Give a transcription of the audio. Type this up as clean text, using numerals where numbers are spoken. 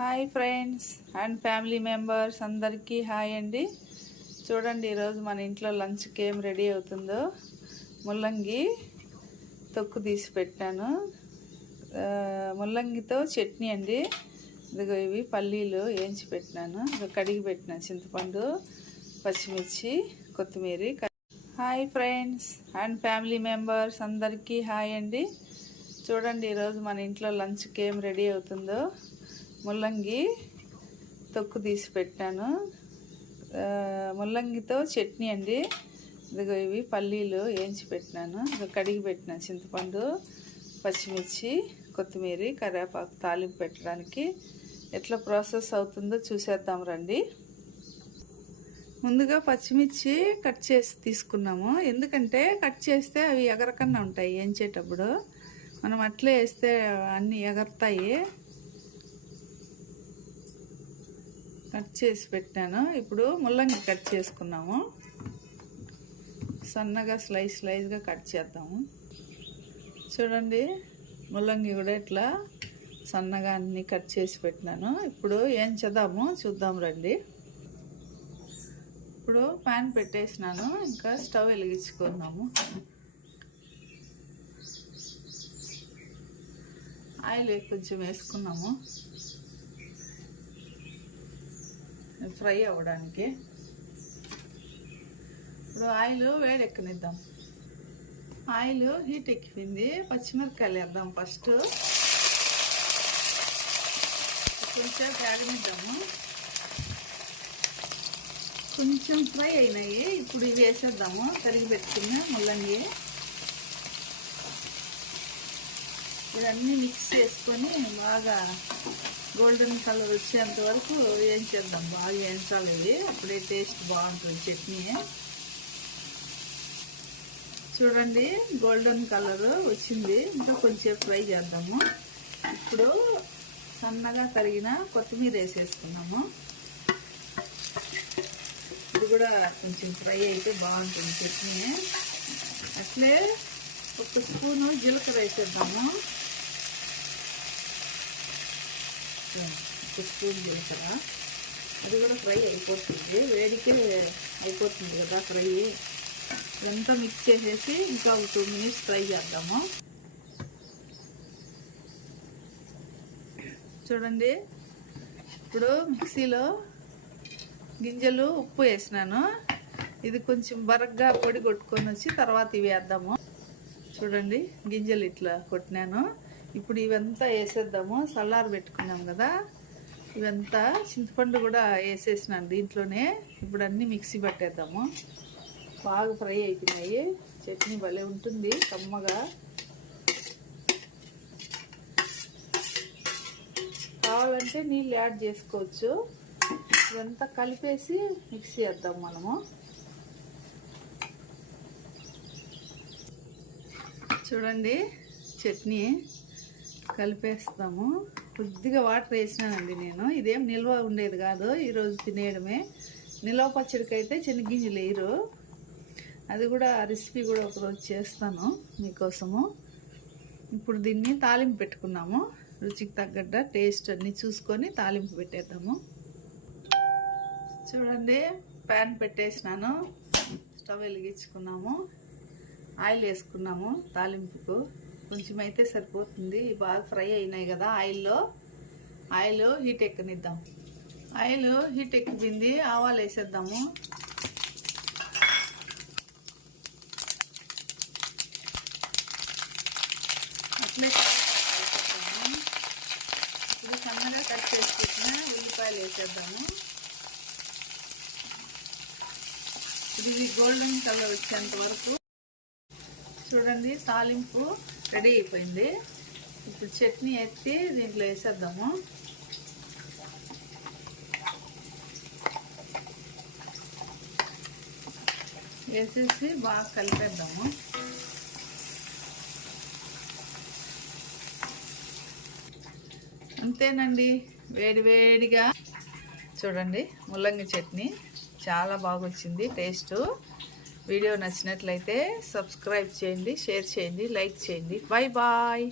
Hi friends and family members అందరికీ hi అండి. చూడండి ఈరోజు మన ఇంట్లో లంచ్కి ఏం రెడీ అవుతుందో. ముల్లంగి తొక్కు తీసి పెట్టాను, ముల్లంగితో చట్నీ అండి. ఇదిగో ఇవి పల్లీలు వేయించి పెట్టినాను, కడిగి పెట్టినాను, చింతపండు, పచ్చిమిర్చి, కొత్తిమీర. Hi friends and family members అందరికీ హాయ్ అండి. చూడండి ఈరోజు మన ఇంట్లో లంచ్కి ఏం రెడీ అవుతుందో. ముల్లంగి తొక్కు తీసి పెట్టాను, ముల్లంగితో చట్నీ అండి. ఇదిగో ఇవి పల్లీలు వేయించి పెట్టినాను, కడిగి పెట్టినాను, చింతపండు, పచ్చిమిర్చి, కొత్తిమీర, కరివేపాకు తాలింపు పెట్టడానికి. ఎట్లా ప్రాసెస్ అవుతుందో చూసేద్దాం రండి. ముందుగా పచ్చిమిర్చి కట్ చేసి తీసుకున్నాము, ఎందుకంటే కట్ చేస్తే అవి ఎగరకన్నా ఉంటాయి. వేయించేటప్పుడు మనం అట్లే వేస్తే అన్నీ ఎగరతాయి. కట్ చేసి పెట్టాను. ఇప్పుడు ముల్లంగి కట్ చేసుకున్నాము, సన్నగా స్లైస్గా కట్ చేద్దాము. చూడండి ముల్లంగి కూడా ఇట్లా సన్నగా అన్నీ కట్ చేసి పెట్టినాను. ఇప్పుడు ఏం చేద్దాము చూద్దాం రండి. ఇప్పుడు ప్యాన్ పెట్టేసినాను, ఇంకా స్టవ్ వెలిగించుకున్నాము. ఆయిల్ కొంచెం వేసుకున్నాము ఫ్రై అవ్వడానికి. ఇప్పుడు ఆయిల్ వేడెక్కనిద్దాం. ఆయిల్ హీట్ ఎక్కింది, పచ్చిమిరపకాయలు వేద్దాం. ఫస్ట్ కొంచెం వేగనిద్దాము. కొంచెం ఫ్రై అయినాయి, ఇప్పుడు ఇవి వేసేద్దాము. తరిగి పెట్టుకున్న ముల్లంగి ఇవన్నీ మిక్స్ చేసుకొని బాగా గోల్డెన్ కలర్ వచ్చేంత వరకు వేయించేద్దాం. బాగా వేయించాలి ఇవి, అప్పుడే టేస్ట్ బాగుంటుంది చట్నీ. చూడండి గోల్డెన్ కలర్ వచ్చింది, ఇంకా కొంచెం ఫ్రై చేద్దాము. ఇప్పుడు సన్నగా తరిగిన కొత్తిమీర వేసేసుకున్నాము. ఇది కూడా కొంచెం ఫ్రై అయితే బాగుంటుంది చట్నీ. అట్లే ఒక స్పూను జీలకర్ర వేసేద్దాము. ఒక స్పూన్ జీలకర్ర, అది కూడా ఫ్రై అయిపోతుంది, వేడికే అయిపోతుంది కదా ఫ్రై. ఇదంతా మిక్స్ చేసేసి ఇంకా ఒక 2 minutes ఫ్రై చేద్దాము. చూడండి ఇప్పుడు మిక్సీలో గింజలు ఉప్పు వేసినాను, ఇది కొంచెం బరగ్గా పొడి కొట్టుకొని వచ్చి తర్వాత ఇవి వేద్దాము. చూడండి గింజలు ఇట్లా కొట్టినాను. ఇప్పుడు ఇవంతా వేసేద్దాము. సల్లారు పెట్టుకున్నాం కదా, ఇవంతా చింతపండు కూడా వేసేసినాను దీంట్లోనే. ఇప్పుడు అన్నీ మిక్సీ పట్టేద్దాము. బాగా ఫ్రై అయిపోయినాయి, చట్నీ భలే ఉంటుంది కమ్మగా. కావాలంటే నీళ్ళు యాడ్ చేసుకోవచ్చు. ఇదంతా కలిపేసి మిక్సీ చేద్దాం మనము. చూడండి చట్నీ కలిపేస్తాము. కొద్దిగా వాటర్ వేసినానండి నేను, ఇదేం నిల్వ ఉండేది కాదు, ఈరోజు తినేయడమే. నిల్వ పచ్చడికి అయితే శనగ్గింజలు వేయరు, అది కూడా రెసిపీ కూడా ఒకరోజు చేస్తాను మీకోసము. ఇప్పుడు దీన్ని తాలింపు పెట్టుకున్నాము. రుచికి తగ్గట్ట టేస్ట్ అన్నీ చూసుకొని తాలింపు పెట్టేద్దాము. చూడండి ప్యాన్ పెట్టేసినాను, స్టవ్ వెలిగించుకున్నాము, ఆయిల్ వేసుకున్నాము. తాలింపుకు కొంచెం అయితే సరిపోతుంది, బాగా ఫ్రై అయినాయి కదా ఆయిల్లో. ఆయిల్ హీట్ ఎక్కనిద్దాం. ఆయిల్ హీట్ ఎక్కిపోయింది, ఆవాలు వేసేద్దాము. అట్లే ఇది సన్నగా కట్ చేసి పెట్టిన ఉల్లిపాయలు వేసేద్దాము. ఇది గోల్డెన్ కలర్ వచ్చేంత వరకు. చూడండి తాలింపు రెడీ అయిపోయింది. ఇప్పుడు చట్నీ ఎత్తి దీంట్లో వేసేద్దాము. వేసేసి బాగా కలిపేద్దాము. అంతేనండి, వేడివేడిగా చూడండి ముల్లంగి చట్నీ చాలా బాగా వచ్చింది టేస్ట్. వీడియో నచ్చినట్లయితే సబ్స్క్రైబ్ చేయండి, షేర్ చేయండి, లైక్ చేయండి. Bye bye.